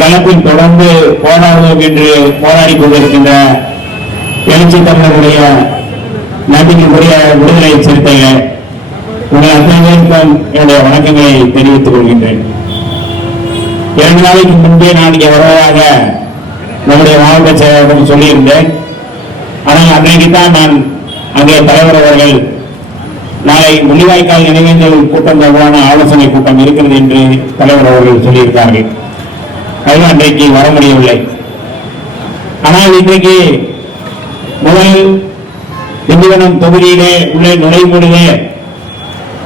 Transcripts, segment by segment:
களத்தில் தொடர்ந்து போராடுவோம் என்று போராடி கொண்டிருக்கின்ற எழுச்சி தமிழருடைய நாட்டிற்குரிய விடுதலை சிறுத்தைகள் உங்கள் அத்தனை பேருக்கும் என்னுடைய வணக்கங்களை தெரிவித்துக் கொள்கின்றேன். 2 நாளைக்கு முன்பே நான் இங்கே வருவதாக நம்முடைய மாவட்ட செயலாளரிடம் சொல்லியிருந்தேன். ஆனால் அன்றைக்கு தான் நான் அங்கே தலைவர் அவர்கள் நாளை முள்ளிவாய்க்கால் நினைவேந்தல் கூட்டம் தொடர்பான ஆலோசனை கூட்டம் இருக்கிறது என்று தலைவர் அவர்கள் சொல்லியிருக்கார்கள். அது அன்றைக்கு வர முடியவில்லை. ஆனால் இன்றைக்கு முதல் திண்டிவனம் தொகுதியிலே உள்ள நுழைமுறையே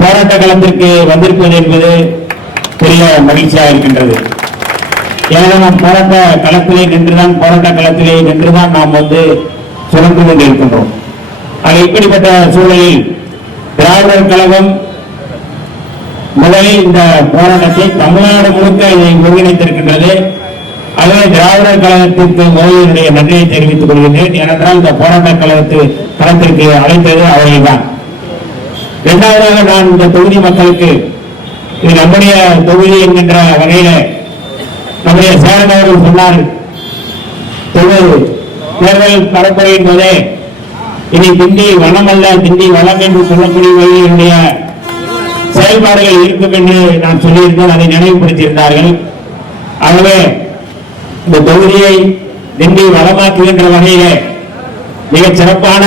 போராட்ட களத்திற்கு வந்திருப்பது என்பது பெரிய மகிழ்ச்சியாக இருக்கின்றது. எனவே நாம் போராட்ட களத்திலே நின்றுதான் நாம் சுரந்து கொண்டிருக்கின்றோம். இப்படிப்பட்ட சூழலில் திராவிடர் கழகம் முதலில் இந்த போராட்டத்தை தமிழ்நாடு முழுக்க இதை ஒருங்கிணைத்திருக்கின்றது. ஆகவே திராவிடர் கழகத்திற்கு முதலினுடைய நன்றியை தெரிவித்துக் கொள்கின்றேன். ஏனென்றால் இந்த போராட்ட களத்திற்கு அழைத்தது அவர்கள்தான். இரண்டாவதாக நான் இந்த தொகுதி மக்களுக்கு இது நம்முடைய தொகுதி என்கின்ற வகையில நம்முடைய சேரன் அவர்கள் சொன்னார், தேர்தல் பரப்புரையின் போதே இனி திண்டி வனம் அல்ல திண்டி வளம் என்று சொல்லக்கூடிய வகையினுடைய செயல்பாடுகள் இருக்கும் என்று நான் சொல்லியிருந்தேன். அதை நினைவுபடுத்தியிருந்தார்கள். ஆகவே இந்த தொகுதியை திண்டி வளமாக்குகின்ற வகையிலே மிகச் சிறப்பான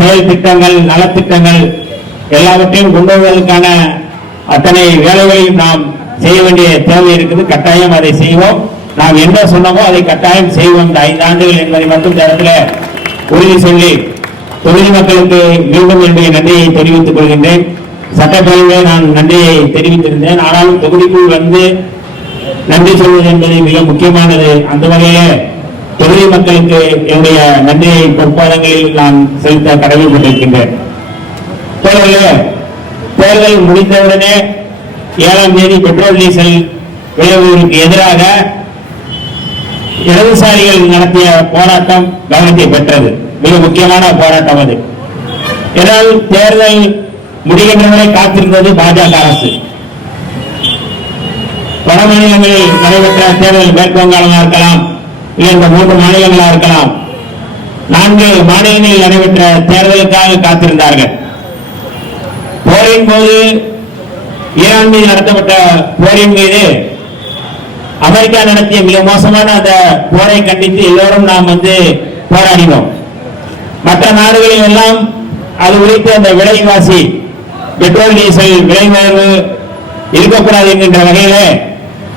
செயல் திட்டங்கள் நலத்திட்டங்கள் எல்லாவற்றையும் கொண்டு வருவதற்கான அத்தனை வேலைகளையும் நாம் செய்ய வேண்டிய தேவை இருக்குது. கட்டாயம் அதை செய்வோம். நாம் என்ன சொன்னோமோ அதை கட்டாயம் செய்வோம். இந்த 5 ஆண்டுகள் என்பதை மட்டும் தரத்தில் உறுதி சொல்லி தொகுதி மக்களுக்கு மீண்டும் என்னுடைய நன்றியை தெரிவித்துக் கொள்கின்றேன். சட்டப்பேரவையை நான் நன்றியை தெரிவித்திருந்தேன். ஆனாலும் தொகுதிக்குள் வந்து நன்றி சொல்வது என்பது மிக முக்கியமானது. அந்த வகையிலே தொகுதி மக்களுக்கு என்னுடைய நன்றியை பொற்பாதங்களில் நான் செலுத்த கடமைப்பட்டிருக்கின்றேன். தேர்தல் முடிந்தவுடனே 7ஆம் தேதி பெட்ரோல் டீசல் விலை உயர்வுக்கு எதிராக இடதுசாரிகள் நடத்திய போராட்டம் கவனத்தை பெற்றது. மிக முக்கியமான போராட்டம் அது. ஏனால் தேர்தல் முடிகின்றவரை காத்திருந்தது பாஜக அரசு. வட மாநிலங்களில் நடைபெற்ற தேர்தல் மேற்கு வங்காளமாக இருக்கலாம், இல்லை இந்த 3 மாநிலங்களாக இருக்கலாம். 4 மாநிலங்களில் நடைபெற்ற தேர்தலுக்காக காத்திருந்தார்கள். போரின் போது ஈரான் மீது நடத்தப்பட்ட போரின் மீது அமெரிக்கா நடத்திய மிக மோசமான அந்த போரை கண்டித்து எல்லோரும் நாம் போராடினோம். மற்ற நாடுகளில் எல்லாம் அது குறித்து அந்த விலைவாசி பெட்ரோல் டீசல் விலை உயர்வு இருக்கக்கூடாது என்கின்ற வகையிலே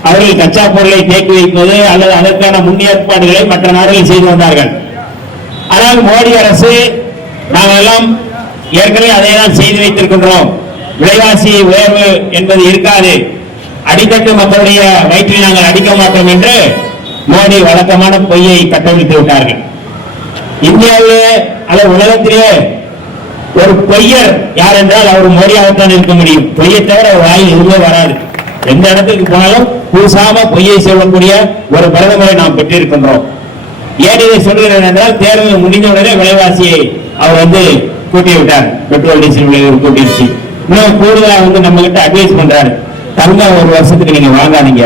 அவர்கள் கச்சா பொருளை தேக்கி வைப்பது அல்லது அதற்கான முன்னேற்பாடுகளை மற்ற நாடுகள் செய்து வந்தார்கள். ஆனால் மோடி அரசு நாங்கள் எல்லாம் ஏற்கனவே அதைதான் செய்து வைத்திருக்கின்றோம். விலைவாசி உயர்வு என்பது இருக்காது, அடித்தட்டு மக்களுடைய வயிற்றில் நாங்கள் அடிக்க மாட்டோம் என்று மோடி வழக்கமான பொய்யை கட்டவிழ்த்து விட்டார்கள். இந்தியாவிலே அல்லது உலகத்திலே ஒரு பொய்யர் யார் என்றால் அவர் மோடியாகத்தான் இருக்க முடியும். பொய்யை தவிர ஒரு வாயில் எதுவுமே வராது. எந்த இடத்துக்கு போனாலும் பூசாம பொய்யை சொல்லக்கூடிய ஒரு பிரதமரை நாம் பெற்றிருக்கின்றோம். ஏன் இதை சொல்கிறேன் என்றால் தேர்தல் முடிந்தவுடனே விலைவாசியை அவர் கூட்டிவிட்டார். பெட்ரோல் டீசல் விலை கூட்டிடுச்சு. இன்னும் கூடுதலா நம்ம கிட்ட அட்வைஸ் பண்றாரு, தங்கம் 1 வருஷத்துக்கு நீங்க வாங்காதீங்க.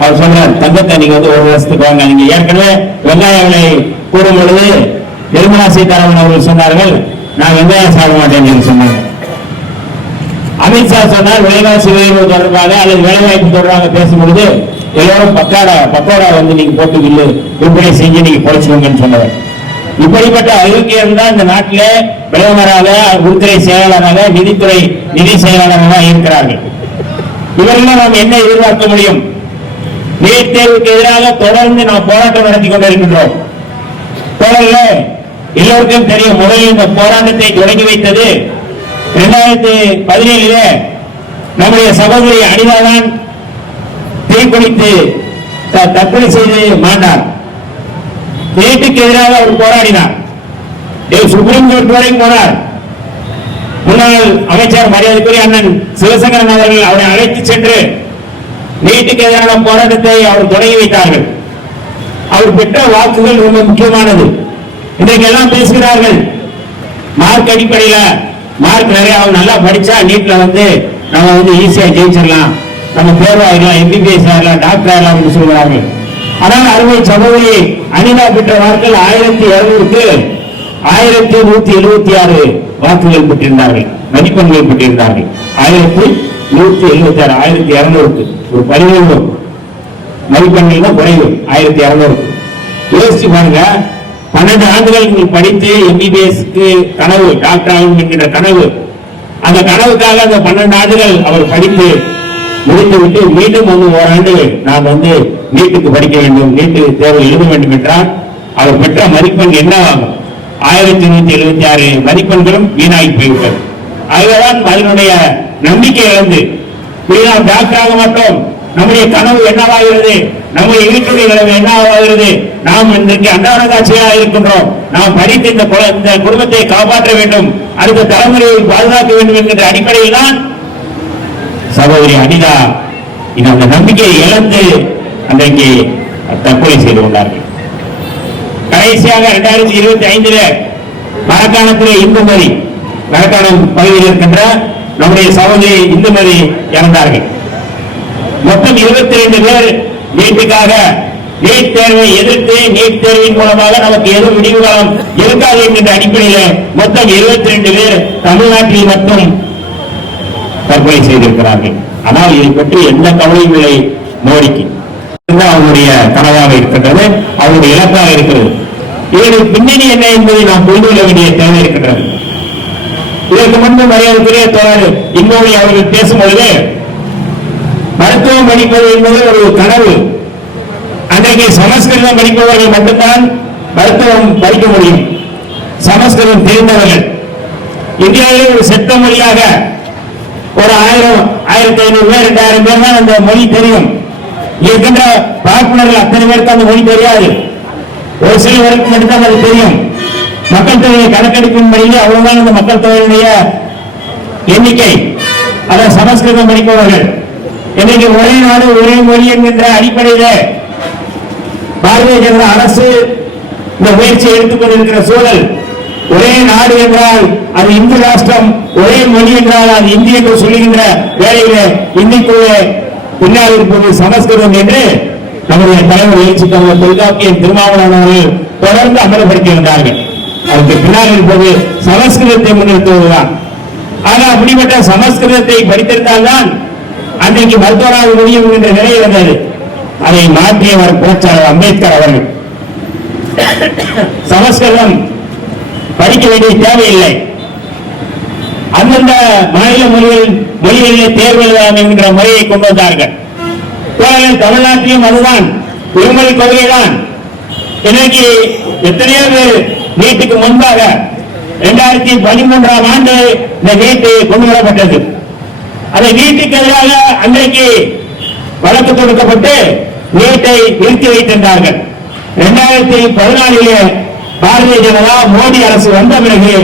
அவர் சொல்றாரு, தங்கத்தை நீங்க 1 வருஷத்துக்கு வாங்காதீங்க. ஏற்கனவே வெங்காய விலை கூடும் பொழுது நிர்மலா சீதாராமன் அவர்கள் சொன்னார்கள், நான் வெங்காயம் சாப்பிட மாட்டேன் என்று சொன்னாங்க. அமித்ஷா சொன்னார், விலைவாசி உயர்வு தொடர்பாக அல்லது வேலைவாய்ப்பு தொடர்பாக பேசும்பொழுது எல்லோரும் பக்கோடா நீங்க போட்டு விற்பனை செஞ்சு நீங்க பொழைச்சுக்கோங்கன்னு சொன்னவர். இப்படிப்பட்ட அறிவிக்கையர் தான் இந்த நாட்டிலே பிரதமராக, உள்துறை செயலாளராக, நிதி செயலாளராக இருக்கிறார்கள். இவர்கள் நாம் என்ன எதிர்பார்க்க முடியும்? நீட் தேர்வுக்கு எதிராக தொடர்ந்து நாம் போராட்டம் நடத்தி கொண்டிருக்கின்றோம். எல்லோருக்கும் தெரியும், முதலில் இந்த போராட்டத்தை தொடங்கி வைத்தது 2017 நம்முடைய சகோதரி அனிதாதான் தீக்குளித்து தற்கொலை செய்து மாட்டார். நீட்டுக்கு எதிராக அவர் போராடினார். சுப்ரீம் கோர்ட் வரைக்கும் போனார். முன்னாள் அமைச்சர் மரியாதைக்குரிய அண்ணன் சிவசங்கரன் அவர்கள் அவரை அழைத்து சென்று நீட்டுக்கு எதிரான போராட்டத்தை அவர் தொடங்கி வைத்தார்கள். அவர் பெற்ற வாக்குகள் ரொம்ப முக்கியமானது. இன்றைக்கு எல்லாம் பேசுகிறார்கள், மார்க் அடிப்படையில் மார்க் நிறைய நல்லா படிச்சா நீட்ல நம்ம ஈஸியா ஜெயிச்சிடலாம், நம்ம தேர்வாயிடலாம், எம்பிபிஎஸ் ஆகலாம், டாக்டர் ஆகலாம் என்று சொல்கிறார்கள். ஆனால் அருமை சகோதரி அனிதா பெற்ற வாக்குகள் 1200க்கு 1176 வாக்குகள் பெற்றிருந்தார்கள், மதிப்பெண்கள் பெற்றிருந்தார்கள். 1176, 1200க்கு ஒரு 17 மதிப்பெண்கள் தான் குறைவு. 1200க்கு யோசிச்சு பாருங்க. 12 ஆண்டுகள் நீங்கள் படித்து எம்பிபிஎஸ்க்கு கனவு, டாக்டர் ஆகும் என்கின்ற கனவு, அந்த கனவுக்காக அந்த 12 ஆண்டுகள் அவர் படித்து முடித்துவிட்டு மீண்டும் ஓராண்டு நான் நீட்டுக்கு படிக்க வேண்டும், நீட்டு தேர்வு எழுத வேண்டும் என்றால் அவர் பெற்ற மதிப்பெண் என்னவாகும்? 1176 மதிப்பெண்களும் வீணாகி போய்விட்டது. ஆகவேதான் அதனுடைய நம்பிக்கை இழந்து நாம் டாக்டர் ஆக மாட்டோம், நம்முடைய கனவு என்னவாகிறது, நம்முடைய வீட்டுடைய நிலைமை என்னவாகிறது, நாம் இன்றைக்கு அன்றாட காட்சியாக இருக்கின்றோம், நாம் படித்து இந்த குடும்பத்தை காப்பாற்ற வேண்டும், அடுத்த தலைமுறையை பாதுகாக்க வேண்டும் என்கின்ற அடிப்படையில் தான் சகோதரி அனிதா அந்த நம்பிக்கையை இழந்து அன்றைக்கு தற்கொலை செய்து கொண்டார்கள். கடைசியாக 2025 மரக்காணத்திலே இந்துமதி, மரக்காணம் பகுதியில் இருக்கின்ற நம்முடைய சகோதரி இந்துமதி இறந்தார்கள். மொத்தம் 22 பேர் நீட்டுக்காக நீட் தேர்வை எதிர்த்து நீட் தேர்வின் மூலமாக நமக்கு எதுவும் விடிவு காலம் இருக்காது என்கின்ற அடிப்படையில் மொத்தம் 22 பேர் தமிழ்நாட்டில் மட்டும் தற்கொலை செய்திருக்கிறார்கள். ஆனால் இதை பற்றி எந்த கவலையும் இல்லை மோடிக்கு. அவருடைய கனவாக இருக்கின்றது, அவருடைய இலக்காக இருக்கிறது. இதற்கு பின்னணி என்ன என்பதை நாம் புரிந்து கொள்ள வேண்டிய தேவை இருக்கின்றது. இதற்கு முன்பு மரியாதைக்குரிய தோழர் இன்னொரு அவர்கள் பேசும்பொழுது மருத்துவம் படிப்பது என்பது ஒரு கனவு, அன்றைக்கு சமஸ்கிருதம் படிப்பவர்கள் மட்டும்தான் மருத்துவம் படிக்க முடியும், சமஸ்கிருதம் தெரிந்தவர்கள். இந்தியாவிலே ஒரு செத்த மொழியாக ஒரு 1000, 1500 பேர், 2000 பேர் தான் அந்த மொழி தெரியும். இருக்கின்ற பார்ப்பனர்கள் அத்தனை பேருக்கு அந்த மொழி தெரியாது, ஒரு சிலருக்கு மட்டும்தான் அது தெரியும். மக்கள் தொகையை கணக்கெடுப்பின்படியே அவ்வளவுதான் இந்த மக்கள் தொகையுடைய எண்ணிக்கை. அதான் சமஸ்கிருதம் படிப்பவர்கள். இன்னைக்கு ஒரே நாடு ஒரே மொழி என்கின்ற அடிப்படையில் பாரதிய ஜனதா அரசு இந்த முயற்சியை எடுத்துக் கொண்டிருக்கிற சூழல், ஒரே நாடு என்றால் அது இந்து ராஷ்டிரம், ஒரே மொழி என்றால் அது இந்தி என்று சொல்லுகின்ற வேலையில இந்திக்குள்ள பின்னால் இருப்பது சமஸ்கிருதம் என்று நம்முடைய தலைவர் எழுச்சி தலைவர் தொல்காப்பியன் திருமாவளவன் அவர்கள் தொடர்ந்து அமல்படுத்தி வந்தார்கள். அதற்கு பின்னால் இருப்பது சமஸ்கிருதத்தை முன்னிறுத்துவதுதான். ஆனால் அப்படிப்பட்ட சமஸ்கிருதத்தை படித்திருந்தால்தான் அன்றைக்கு மருத்துவராக முடியும் என்ற நிலை இருந்தது. அதை மாற்றியவர் புரட்சியாளர் அம்பேத்கர் அவர்கள். சமஸ்கிருதம் படிக்க வேண்டிய தேவையில்லை, அந்தந்த மாநில மொழிகளிலே தேர்வு எழுதலாம் என்கிற முறையை கொண்டு வந்தார்கள். தமிழ்நாட்டிலும் அதுதான் இருமொழி கொள்கை தான். இன்னைக்கு எத்தனையோ பேர் நீட்டுக்கு முன்பாக 2013ஆம் ஆண்டு இந்த நீட்டு கொண்டு வரப்பட்டது. அதை நீட்டுக்கு எதிராக அன்றைக்கு வழக்கு தொடுக்கப்பட்டு நீட்டை நிறுத்தி வைத்திருந்தார்கள். 2014 பாரதிய ஜனதா மோடி அரசு வந்த பிறகு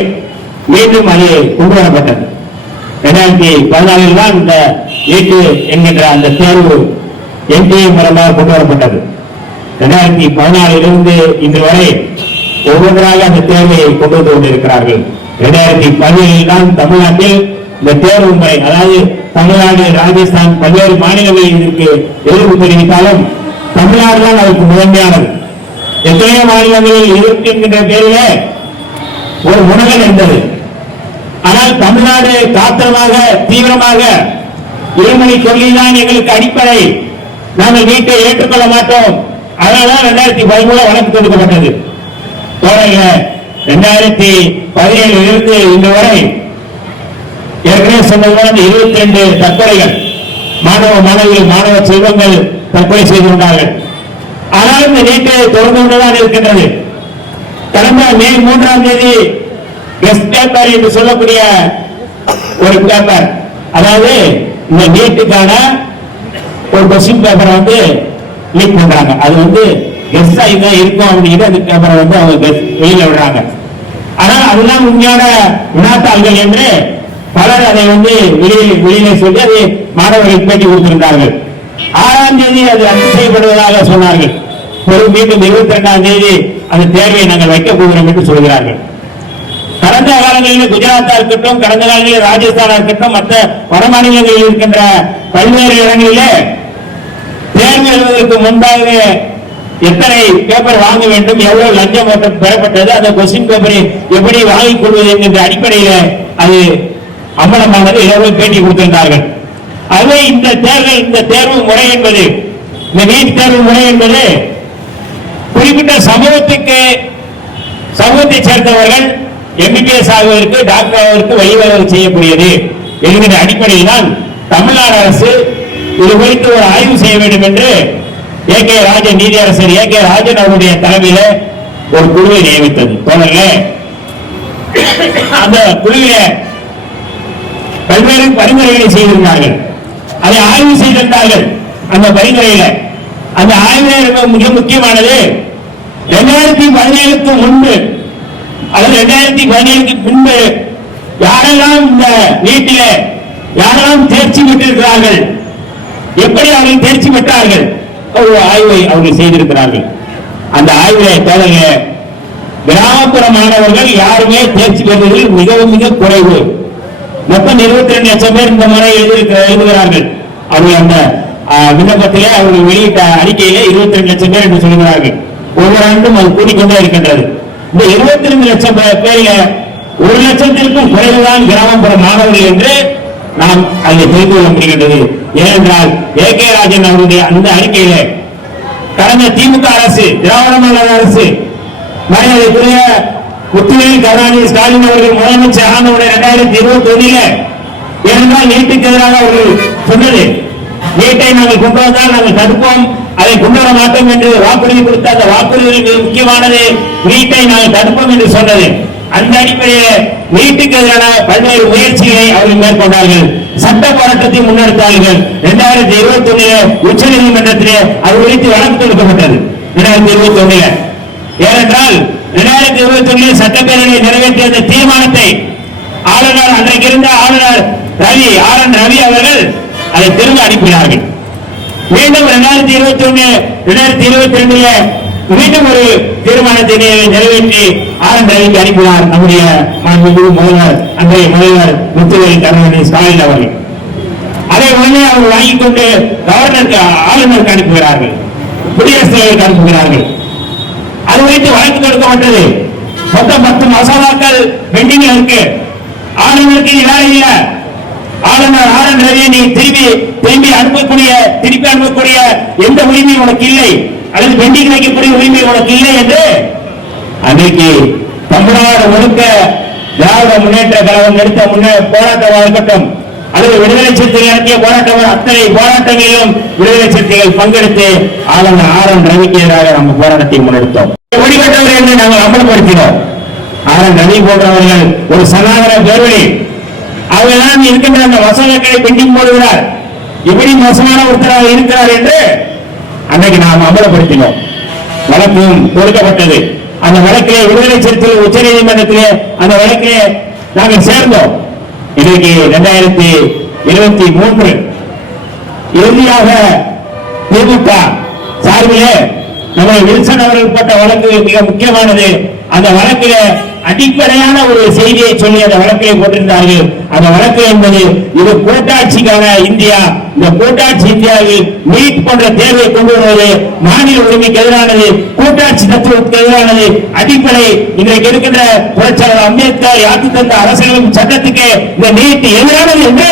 மீண்டும் அது கொண்டு வரப்பட்டது. 2014 தான் இந்த நீட்டு என்கின்ற அந்த தேர்வு என்டிஏ மூலமாக கொண்டு வரப்பட்டது. 2014 இன்று வரை ஒவ்வொன்றாக அந்த தேர்வை கொண்டு வந்து கொண்டிருக்கிறார்கள். 2017 தான் தமிழ்நாட்டில் இந்த தேர்வு முறை, அதாவது தமிழ்நாடு, ராஜஸ்தான், பல்வேறு மாநிலங்களில் இதற்கு எதிர்ப்பு தெரிவித்தாலும் தமிழ்நாடு தான் அதற்கு முதன்மையானது. எத்தனையோ மாநிலங்களில் எதிர்ப்பு என்கின்ற பேரிலே ஒரு முனகல் இருந்தது. ஆனால் தமிழ்நாடு காத்திரமாக தீவிரமாக இருமொழி கொள்கைதான் எங்களுக்கு அடிப்படை, நாங்கள் நீட்டை ஏற்றுக்கொள்ள மாட்டோம், அதனால்தான் 2013 வழக்கு தொடுக்கப்பட்டது. 2017 இருந்து இன்று வரை ஏற்கனவே சொன்னதுதான் 22 தற்கொலைகள், மாணவ மாணவிகள், மாணவ செல்வங்கள் தற்கொலை செய்து கொண்டார்கள். ஆனால் இந்த நீட்டை தொடர்ந்து கொண்டுதான் இருக்கின்றது. கடந்த மே 3ஆம் தேதி கெஸ்ட் பேப்பர் என்று சொல்லக்கூடிய ஒரு பேப்பர், அதாவது இந்த நீட்டுக்கான ஒரு கொஸ்டின் பேப்பரை லீக் பண்றாங்க. அது கெஸ்ட் ஆகிதான் இருக்கும் அப்படிங்கிற அந்த பேப்பரை அவங்க வெளியில விடுறாங்க. ஆனால் அதுதான் உண்மையான வினாத்தாள்கள் என்று பலர் அதை வெளியிலே சொல்லி அதை மாணவர்கள் பேட்டி கொடுத்திருந்தார்கள். 6ஆம் தேதி அது ரத்து செய்யப்படுவதாக சொன்னார்கள். மீண்டும் 22ஆம் தேதி அந்த தேர்வை நாங்கள் வைக்கப் போகிறோம் என்று சொல்கிறார்கள். கடந்த காலங்களில் குஜராத்தா இருக்கட்டும், கடந்த காலங்களில் ராஜஸ்தானா இருக்கட்டும், மற்ற வட மாநிலங்களில் இருக்கின்ற பல்வேறு இடங்களிலே தேர்வு எழுதுவதற்கு முன்பாக எத்தனை பேப்பர் வாங்க வேண்டும், எவ்வளவு லஞ்சம் பெறப்பட்டது, அந்த கொஸ்டின் பேப்பரை எப்படி வாங்கிக் கொள்வது என்கின்ற அடிப்படையில் அது அம்பலமானது. இரவு பேட்டி கொடுத்திருந்தார்கள். அதுவே இந்த தேர்வு முறை என்பது, இந்த நீட் தேர்வு முறை என்பது குறிப்பிட்ட சமூகத்தை சேர்ந்தவர்கள் எம்பிபிஎஸ் ஆகுவதற்கு, டாக்டர் ஆகுவதற்கு வழிவகை செய்யக்கூடியது என்கிற அடிப்படையில் தான் தமிழ்நாடு அரசு இது குறித்து ஒரு ஆய்வு செய்ய வேண்டும் என்று ஏ.கே. ராஜன், நீதியரசர் ஏ.கே. ராஜன் அவருடைய தலைமையில ஒரு குழுவை நியமித்தது. தோழர்களே, அந்த குழுவில பல்வேறு பரிந்துரைகளை செய்திருந்தார்கள். அதை ஆய்வு செய்திருந்தார்கள். அந்த பரிந்துரையில அந்த ஆய்வு மிக முக்கியமானது 2017க்கு முன்பு அல்லது 2017க்கு முன்பு யாரெல்லாம் இந்த நீட்டில யாரெல்லாம் தேர்ச்சி பெற்றிருக்கிறார்கள், எப்படி அவர்கள் தேர்ச்சி பெற்றார்கள், ஒரு ஆய்வை அவர்கள் செய்திருக்கிறார்கள். அந்த ஆய்வை தோழர்களே, கிராமப்புற மாணவர்கள் யாருமே தேர்ச்சி பெறுவதில் மிகவும் மிக குறைவு. மொத்தம் 22 லட்சம் பேர் இந்த முறை எழுதுகிறார்கள். அவர்கள் அந்த விண்ணப்பத்திலே அவர்கள் வெளியிட்ட அறிக்கையிலே 22 லட்சம் பேர் என்று சொல்கிறார்கள். ஒவ்வொரு ஆண்டும் அது கூட்டிக்கொண்டே இருக்கின்றது. இந்த 22 லட்சம் பேரில 1 லட்சத்திற்கும் குறைவுதான் கிராமப்புற மாணவர்கள் என்று நாம் அதில் தெரிந்து கொள்ள முடிகின்றது. ஏனென்றால் ஏ.கே. ராஜன் அவருடைய அந்த அறிக்கையில கடந்த திமுக அரசு, திராவிட மாடல் அரசு, மரியாதைக்குரிய முத்துவேல் கருணாநிதி ஸ்டாலின் அவர்கள் முதலமைச்சர் ஆனவுடன் 2021 ஏனென்றால் நீட்டுக்கு எதிராக அவர்கள் சொன்னது, நீட்டை நாங்கள் கொண்டு வந்தால் நாங்கள் தடுப்போம், அதை கொண்டு வர மாட்டோம் என்று வாக்குறுதி கொடுத்த அந்த வாக்குறுதியில் முக்கியமானது நீட்டை நாங்கள் தடுப்போம் என்று சொன்னது. அந்த அடிப்படையில் நீட்டுக்கு எதிரான பல்வேறு முயற்சிகளை அவர்கள் மேற்கொண்டார்கள். சட்ட போராட்டத்தை முன்னெடுத்தார்கள். 2021 உச்ச நீதிமன்றத்திலே அது குறித்து வழக்கு தொடுக்கப்பட்டது. 2021 ஏனென்றால் 2021 சட்டப்பேரவை நிறைவேற்றிய அந்த தீர்மானத்தை ஆளுநர், அன்றைக்கு இருந்த ஆளுநர் ரவி அவர்கள் அதை திரும்ப அனுப்பினார்கள். மீண்டும் 2022 மீண்டும் ஒரு தீர்மானத்தை நிறைவேற்றி ரவிக்கு அனுப்பினார் நம்முடைய முதல்வர், அன்றைய முதல்வர் முத்துவேல் கருணாநிதி ஸ்டாலின் அவர்கள். அதை உடனே அவர்கள் வாங்கிக் கொண்டு ஆளுநருக்கு அனுப்புகிறார்கள், குடியரசுத் தலைவருக்கு அனுப்புகிறார்கள். அது குறித்து வழக்கு தொடுக்கப்பட்டது. மொத்தம் 10 மசோதாக்கள் பெண்டிங் இருக்கு. ஆளுநருக்கு வேலை இல்லை. ஆளுநர் ரவி நீ திருப்பி அனுப்பக்கூடிய எந்த உரிமையும் உனக்கு இல்லை, அல்லது பெண்டிங் வைக்கக்கூடிய உரிமை உனக்கு இல்லை என்று அன்றைக்கு தமிழ்நாடு முழுக்க திராவிட முன்னேற்ற கழகம் எடுத்த போராட்டமாக இருக்கட்டும், அல்லது விடுதலை சிறுத்தைகள் நடத்திய போராட்டம், அத்தனை போராட்டங்களிலும் விடுதலை சிறுத்தைகள் பங்கெடுத்து ஆளுநர் ரவிக்கு எதிராக நம்ம போராட்டத்தை முன்னெடுத்தோம். ஒளிபெற்றவர்கள் என்று நாங்கள் அமல்படுத்தினோம். ரவி போன்றவர்கள் ஒரு சனாதன பேர்வழி, அவர்களாம் இருக்கின்ற அந்த மசோதாக்களை பெண்டிங் போடுகிறார், எப்படி மோசமான ஒருத்தராக இருக்கிறார் என்று அன்றைக்கு நாம் அமலப்படுத்தினோம். வழக்கும் கொடுக்கப்பட்டது. அந்த வழக்கிலே விடுதலை சிறுத்தைகள் உச்ச நீதிமன்றத்திலே அந்த வழக்கிலே நாங்கள் சேர்ந்தோம். இன்றைக்கு 2023 இறுதியாக திமுக சார்பிலே நம்ம வில்சன் அவர்கள் போட்ட வழக்கு மிக முக்கியமானது. அந்த வழக்கில அடிப்படையான ஒரு செய்தியை சொல்லி அந்த வழக்கிலே போட்டிருந்தார்கள். அந்த வழக்கு என்பது இது கூட்டாட்சிக்கான இந்தியா, இந்த கூட்டாட்சி இந்தியாவில் நீட் போன்ற தேர்வை கொண்டு வருவது மாநில உரிமைக்கு எதிரானது, கூட்டாட்சி தத்துவத்துக்கு எதிரானது. அடிப்படை இன்றைக்கு இருக்கின்ற புரட்சியாளர் அம்பேத்கர் யாத்து தந்த அரசியலமைப்பு சட்டத்துக்கு இந்த நீட் எதிரானது என்று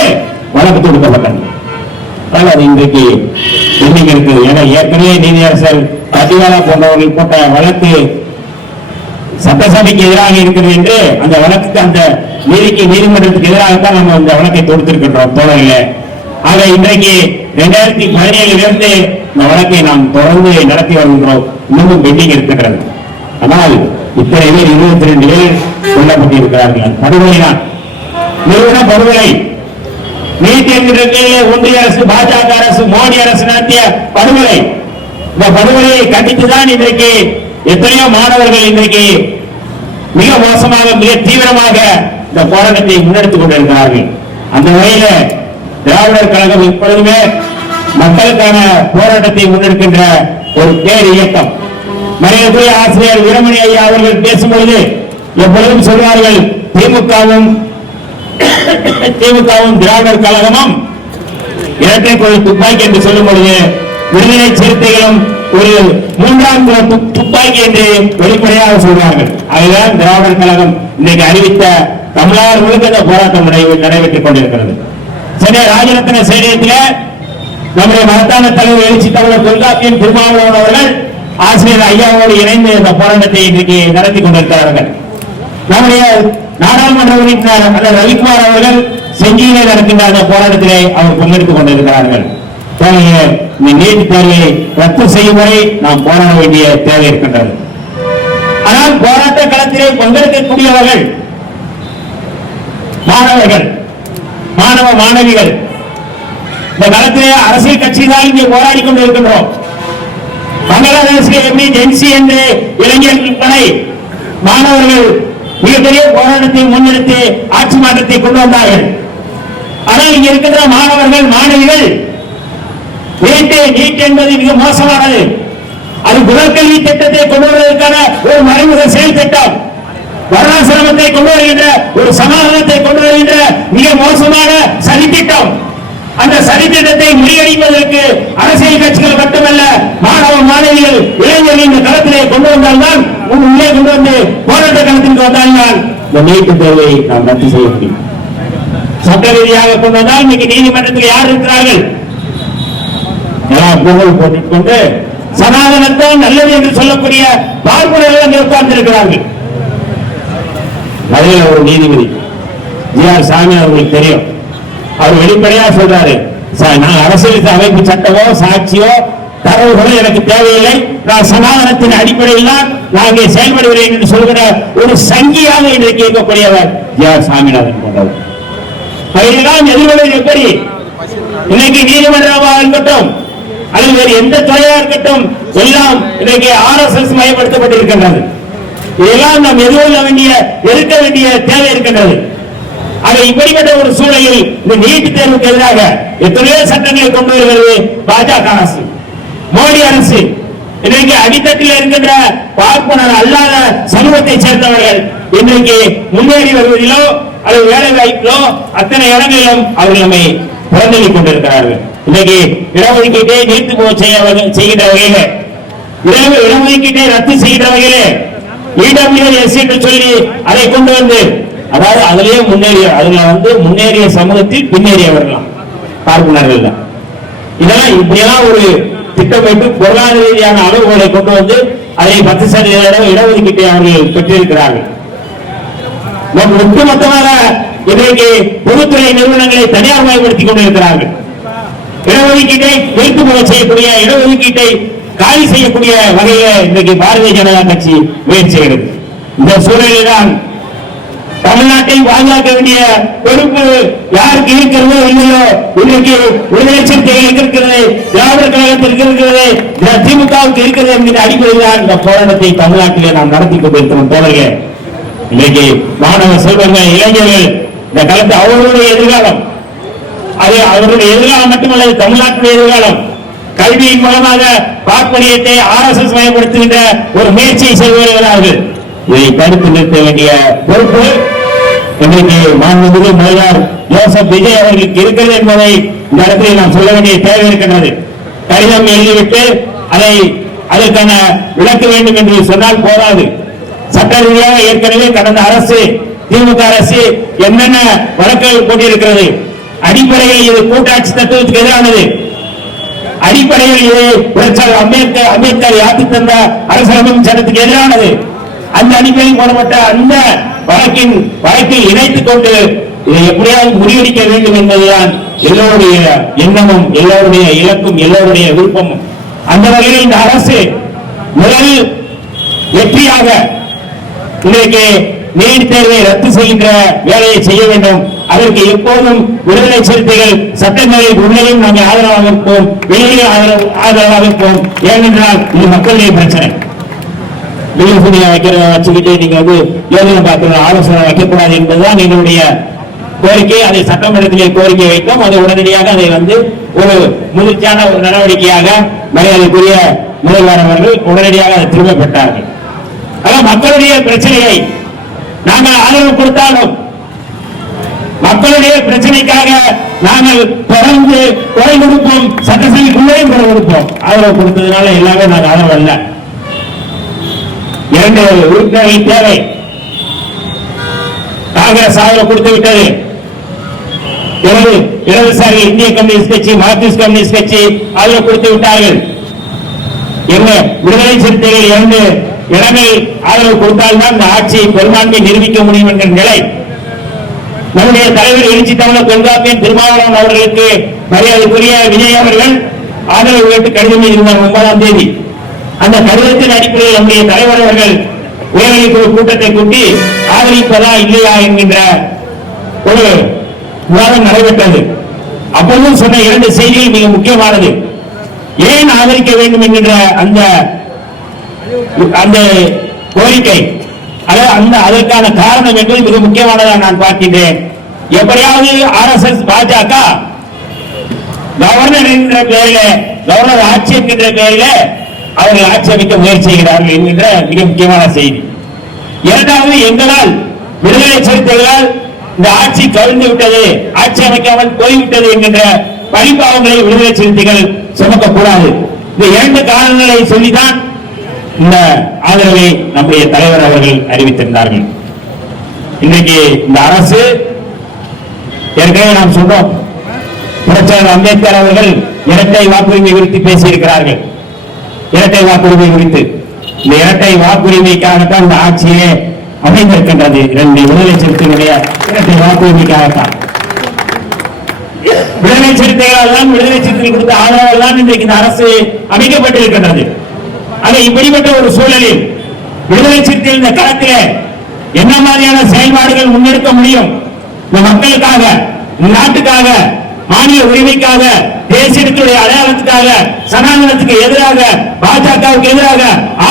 வழக்கு தொடுக்கப்பட்டது. அது இன்றைக்கு இருக்குது. ஏன்னா ஏற்கனவே நீதியரசர் பதிவாளா போன்றவர்கள் போட்ட வழக்கு சட்டசபைக்கு எதிராக இருக்கிறது என்று அந்த வழக்குக்கு அந்த நீதிமன்றத்துக்கு எதிராகத்தான் நம்ம அந்த வழக்கை தொடுத்திருக்கின்றோம் தோழர்களே. ஆக இன்றைக்கு 2017 இந்த வழக்கை நாம் தொடர்ந்து நடத்தி வருகின்றோம். இன்னும் பெண்டிங் இருக்கின்றது. ஆனால் இத்தனை பேர் 22 பேர் கொல்லப்பட்டிருக்கிறார்கள். படுகொலை தான், நிறுவன படுகொலை. நீட் என்கிற ஒன்றிய அரசு, பாஜக அரசு, மோடி அரசு நடத்திய படுகொலை. இந்த படுகொலையை கண்டித்துதான் இன்றைக்கு எத்தனையோ மாணவர்கள் இன்றைக்கு மிக மோசமாக, மிக தீவிரமாக இந்த போராட்டத்தை முன்னெடுத்துக் கொண்டிருக்கிறார்கள். அந்த வகையில திராவிடர் கழகம் எப்பொழுதுமே மக்களுக்கான போராட்டத்தை முன்னெடுக்கின்ற ஒரு பேர் இயக்கம். மரியாதைக்குரிய ஆசிரியர் வீரமணி ஐயா அவர்கள் பேசும்பொழுது எப்பொழுதும் சொல்வார்கள், திமுகவும் திராவிடர் கழகமும் இரட்டை குழல் துப்பாக்கி என்று சொல்லும் பொழுது விடுதலை சிறுத்தைகளும் ஒரு மூன்றாம் துப்பாக்கி என்று வெளிப்படையாக சொல்வார்கள். அதுதான் திராவிடர் கழகம் இன்றைக்கு அறிவித்த தமிழ்நாடு முழுக்க இந்த போராட்டம் நடைபெற்றுக் கொண்டிருக்கிறது. சென்னை ராஜரத்ன ஸ்டேடியத்தில் நம்முடைய மகத்தான தலைவர் எழுச்சி தமிழர் தொல்காப்பியம் திருமாவளவன் அவர்கள் ஆசிரியர் ஐயாவோடு இணைந்து இந்த போராட்டத்தை இன்றைக்கு நடத்தி கொண்டிருக்கிறார்கள். நம்முடைய நாடாளுமன்ற உறுப்பினர் ரவிக்குமார் அவர்கள் செஞ்சியிலே நடக்கின்ற அந்த போராட்டத்திலே அவர் பங்கெடுத்துக் கொண்டிருக்கிறார்கள். நீட் தேர்வை ரத்து செய்யும் வரை நாம் போராட வேண்டிய தேவை இருக்கின்றது. ஆனால் போராட்ட களத்திலே பங்கெடுக்கக்கூடியவர்கள் மாணவர்கள், மாணவ மாணவிகள். இந்த களத்திலே அரசியல் கட்சி தான் இங்கே போராடி கொண்டிருக்கின்றோம். பங்களாதேஷில் எப்படி ஜென்சி என்று இளைஞர்கள் படை மாணவர்கள் மிகப்பெரிய போராட்டத்தை முன்னெடுத்து ஆட்சி மாற்றத்தை கொண்டு வந்தார்கள். ஆனால் இங்க இருக்கின்ற மாணவர்கள் மாணவிகள் நீட் என்பது மிக மோசமானது. அது முதற்கல்வி திட்டத்தை கொண்டு வருவதற்கான ஒரு மறைமுக செயல் திட்டம். வர்ணாசிரமத்தை கொண்டு வருகின்ற ஒரு சமாதானத்தை கொண்டு வருகின்ற மிக மோசமான சதித்திட்டம். அந்த சதித்திட்டத்தை முறியடிப்பதற்கு அரசியல் கட்சிகள் மட்டுமல்ல, மாணவ மாணவிகள் இளைஞர்கள் இந்த களத்திலே கொண்டு வந்தால்தான் உள்ளே கொண்டு வந்து போராட்ட களத்திற்கு வந்தால்தான் இந்த நீட் தேர்வை நாம் ரத்து செய்ய முடியும். சட்ட ரீதியாக கொண்டு வந்தால் இன்னைக்கு நீதிமன்றத்தில் யார் இருக்கிறார்கள்? புகழ் போட்டுக் கொண்டு சனாதனத்தான் நல்லது என்று சொல்லக்கூடிய பார்ப்பனர்கள் அங்கே உட்கார்ந்திருக்கிறார்கள். அதில் ஒரு நீதிபதி ஜி.ஆர். சாமி அவர்களுக்கு தெரியும். அவர் வெளிப்படையாக சொல்றாரு, நான் அரசியல் அமைப்பு சட்டமோ சாட்சியோ தரவுகளோ எனக்கு தேவையில்லை, நான் சனாதனத்தின் அடிப்படையில் தான் நான் இங்கே செயல்படுகிறேன் என்று சொல்கிற ஒரு சங்கியாக இன்றைக்கு இருக்கக்கூடியவர் ஜி.ஆர். சாமிநாதன் போன்றவர். அதையெல்லாம் எதிர்கொள்வது எப்படி? இன்னைக்கு நீதிமன்றமாக இருக்கட்டும் அல்லது வேறு எந்த துறையாக இருக்கட்டும், எல்லாம் இன்றைக்கு RSS மயப்படுத்தப்பட்டிருக்கின்றது. இதெல்லாம் நாம் எதிர்க்க வேண்டிய தேவை இருக்கின்றது. ஆக இப்படிப்பட்ட ஒரு சூழலில் இந்த நீட் தேர்வுக்கு எதிராக எத்தனையோ சட்டங்களை கொண்டு வருகிறது பாஜக அரசு, மோடி அரசு. இன்றைக்கு அடித்தட்டில் இருக்கின்ற பார்ப்பனர் அல்லாத சமூகத்தை சேர்ந்தவர்கள் இன்றைக்கு முன்னேறி வருவதிலோ அல்லது வேலை வாய்ப்பிலோ அத்தனை இடங்களிலும் அவர்கள் நம்மை புறந்தள்ளிக் கொண்டிருக்கிறார்கள். இன்னைக்கு இடஒதுக்கீட்டை நீர்த்து செய்கின்ற வகையில, இடஒதுக்கீட்டை ரத்து செய்கின்ற வகையில EWS என்று சொல்லி அதை கொண்டு வந்து, அதாவது அதிலேயே முன்னேறிய சமூகத்தில் பின்னேறியவர்களாம் பார்ப்பனர்கள் தான். இதெல்லாம் இப்படியெல்லாம் ஒரு திட்டமிட்டு பொருளாதார ரீதியான அளவுகளை கொண்டு வந்து அதை 10% இடஒதுக்கீட்டை அவர்கள் பெற்றிருக்கிறார்கள். ஒட்டுமொத்தமாக இன்றைக்கு பொதுத்துறை நிறுவனங்களை தனியார் மயப்படுத்திக் கொண்டிருக்கிறார்கள். இடஒதுக்கீட்டை நிறுத்து செய்யக்கூடிய, இடஒதுக்கீட்டை காலி செய்யக்கூடிய வகையில இன்றைக்கு பாரதிய ஜனதா கட்சி முயற்சி செய்கிறது. இந்த சூழலில் தான் தமிழ்நாட்டை பாதுகாக்க வேண்டிய பொறுப்பு யாருக்கு இருக்கிறதோ இல்லையோ, இன்றைக்கு விடுதலை சிறுத்தைகளுக்கு இருக்கிறது, திராவிடர் கழகத்திற்கு இருக்கிறது, திமுகவுக்கு இருக்கிறது என்கிற அடிப்படையில் தான் இந்த போராட்டத்தை தமிழ்நாட்டிலே நாம் நடத்தி கொண்டிருக்கிறோம். தோழர்களே, இன்றைக்கு மாணவ செல்வங்கள், இளைஞர்கள் இந்த களத்தை அவர்களுடைய எதிர்காலம், அது அவருடைய எதிர்காலம் மட்டுமல்ல, தமிழ்நாட்டுடைய எதிர்காலம். கல்வியின் மூலமாக பார்ப்பனியத்தை RSS மயப்படுத்துகின்ற ஒரு முயற்சியை செய்து வருகிறார்கள். இதை தடுத்து நிறுத்த வேண்டிய பொறுப்பு இன்றைக்கு மாண்புமிகு முதல்வர் ஜோசப் விஜய் அவர்களுக்கு இருக்கிறது என்பதை இந்த இடத்தில் நாம் சொல்ல வேண்டிய தேவை இருக்கின்றது. கடிதம் எழுதிவிட்டு அதற்கான விளக்க வேண்டும் என்று சொன்னால் போதாது. சட்ட ரீதியாக ஏற்கனவே கடந்த அரசு, திமுக அரசு என்னென்ன வழக்குகள் போட்டிருக்கிறது. அடிப்படையில் இது கூட்டாட்சி தத்துவத்துக்கு எதிரானது. அடிப்படையில் இது அம்பேத்கர் யாத்தி தந்த அரசியலமைப்பு சட்டத்துக்கு எதிரானது. அந்த அடிப்படையில் போடப்பட்ட அந்த வழக்கில் இணைத்துக் கொண்டு இதை எப்படியாவது முறியடிக்க வேண்டும் என்பதுதான் எல்லோருடைய எண்ணமும், எல்லோருடைய இலக்கும், எல்லோருடைய விருப்பமும். அந்த வகையில் இந்த அரசு முதல் வெற்றியாக இன்றைக்கு நீட் தேர்வை ரத்து செய்கின்ற வேலையை செய்ய வேண்டும். அதற்கு எப்போதும் விடுதலை சிறுத்தைகள் சட்டங்களில் உள்ளேயும் நாங்கள் ஆதரவாக இருப்போம், வெளியே ஆதரவாக இருப்போம். ஏனென்றால் இது மக்களுடைய பிரச்சனை. வச்சுக்கிட்டு நீங்க யோசனை பார்க்கிற ஆலோசனை வைக்கக்கூடாது என்பதுதான் என்னுடைய கோரிக்கை. அதை சட்டமன்றத்திலே கோரிக்கை வைத்தோம். அது உடனடியாக அதை ஒரு முதிர்ச்சியான ஒரு நடவடிக்கையாக மரியாதைக்குரிய முதல்வர் அவர்கள் உடனடியாக அதை திரும்ப பெற்றார்கள். மக்களுடைய பிரச்சனையை நாங்கள் ஆதரவு கொடுத்தாலும் மக்களுடைய பிரச்சனைக்காக நாங்கள் தொடர்ந்து குரல் கொடுப்போம், சட்டசபைக்குள்ளேயும் குரல் கொடுப்போம். ஆதரவு கொடுத்ததுனால எல்லாமே நாங்கள் ஆதரவு அல்ல. 2 உறுப்பினர்கள் தேவை. காங்கிரஸ் ஆதரவு கொடுத்து விட்டது. இடதுசாரி இந்திய கம்யூனிஸ்ட் கட்சி, மார்க்சிஸ்ட் கம்யூனிஸ்ட் கட்சி ஆதரவு கொடுத்து விட்டார்கள். எங்க விடுதலை சிறுத்தைகள் 2 இடங்கள் ஆதரவு கொடுத்தால்தான் இந்த ஆட்சியை பெரும்பான்மை நிரூபிக்க முடியும் என்கிற நிலை. நம்முடைய தலைவர் எழுச்சி தமிழர் தொல்காப்பியன் திருமாவளவன் அவர்களுக்கு மரியாதைக்குரிய விஜய் அவர்கள் ஆதரவு கேட்டு கடிதம் எழுதினார் 9ஆம் தேதி. அந்த கடிதத்தின் அடிப்படையில் நம்முடைய தலைவர் அவர்கள் உயர்நிலைக்குழு கூட்டத்தை கூட்டி ஆதரிப்பதா இல்லையா என்கின்ற ஒரு விவாதம் நடைபெற்றது. அப்போதும் சொன்ன 2 செய்திகள் மிக முக்கியமானது. ஏன் ஆதரிக்க வேண்டும் என்கின்ற அந்த கோரிக்கை, அதற்கான காரணம் என்பது மிக முக்கியமானதாக நான் பார்க்கின்றேன். எப்படியாவது RSS பாஜக கவர்னர் என்ற பெயரில், கவர்னர் ஆட்சி என்கின்ற பெயரில் அவர்கள் ஆட்சி அமைக்க முயற்சி செய்கிறார்கள் என்கின்ற மிக முக்கியமான செய்தி. இரண்டாவது, எங்களால் விடுதலை சிறுத்தைகளால் இந்த ஆட்சி கவிழ்ந்து விட்டது, ஆட்சி அமைக்காமல் போய்விட்டது என்கின்ற பழிபாவங்களை விடுதலை சிறுத்தைகள் சுமக்கக்கூடாது. இந்த 2 காரணங்களை சொல்லிதான் இந்த ஆதரவை நம்முடைய தலைவர் அவர்கள் அறிவித்திருந்தார்கள். இன்றைக்கு இந்த அரசு, ஏற்கனவே நாம் சொல்றோம், புரட்சியாளர் அம்பேத்கர் அவர்கள் இரட்டை வாக்குரிமை குறித்து பேசியிருக்கிறார்கள். இரட்டை வாக்குரிமை குறித்து, இந்த இரட்டை வாக்குரிமைக்காகத்தான் இந்த ஆட்சியே அமைந்திருக்கின்றது. 2 விடுதலை சிறுத்தைகளுடைய இரட்டை வாக்குரிமைக்காகத்தான். விடுதலை சிறுத்தைகளால் தான், விடுதலை சிறுத்தைகள் கொடுத்த ஆதரவால் தான் இன்றைக்கு இந்த அரசு அமைக்கப்பட்டிருக்கின்றது. அதை இப்படிப்பட்ட ஒரு சூழலில் விடுதலை சிறுத்தைகள் இந்த களத்தில் என்ன மாதிரியான செயல்பாடுகள் முன்னெடுக்க முடியும்? இந்த மக்களுக்காக, இந்த நாட்டுக்காக, மாநில உரிமைக்காக, தேசியத்துடைய அடையாளத்துக்காக, சனாதனத்துக்கு எதிராக, பாஜகவுக்கு எதிராக,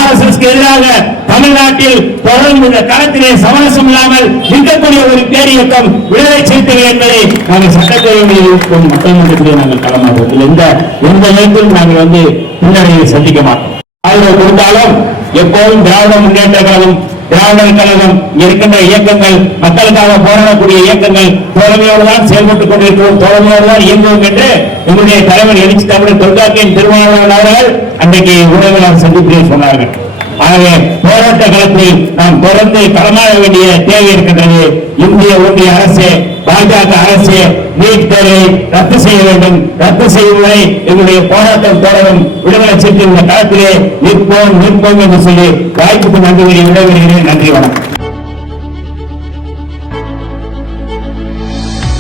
RSS எதிராக தமிழ்நாட்டில் தொடர்ந்து இந்த களத்திலே சமரசம் இல்லாமல் நிற்கக்கூடிய ஒரு பேரியக்கம் விடுதலை சிறுத்தைகள் என்பதை நாங்கள் சட்டப்பேரவையில் மக்கள் மன்றத்திலே நாங்கள் களமாடுவோம். எந்த நேரத்திலும் நாங்கள் பின்னடைவை சந்திக்க மாட்டோம். ஆதரவு கொடுத்தாலும் எப்போதும் திராவிட முன்னேற்ற கழகம், திராவிடர் கழகம் இருக்கின்ற இயக்கங்கள், மக்களுக்காக போராடக்கூடிய இயக்கங்கள் தோழமையோடு தான் செயல்பட்டுக் கொண்டிருக்கிறோம், தோழமையோடு தான் இயங்குவோம் என்று எங்களுடைய தலைவர் எழுச்சி தமிழர் தொல்காப்பியன் திருமாவளவன் அவர்கள் அன்றைக்கு ஊடகங்கள் சந்திப்பில் சொன்னார்கள். ஆகவே போராட்ட களத்தில் நாம் தொடர்ந்து களமாட வேண்டிய தேவை இருக்கின்றது. இந்திய ஒன்றிய அரசு, பாஜக அரசு நீட் தேர்வை ரத்து செய்ய வேண்டும். ரத்து செய்யும் வரை எங்களுடைய போராட்டம் தொடரும். விடுதலை சிறுத்தைகள் களத்திலே நிற்போம் என்று சொல்லி வாய்ப்புக்கு நன்றி விடைபெறுகிறேன். நன்றி, வணக்கம்.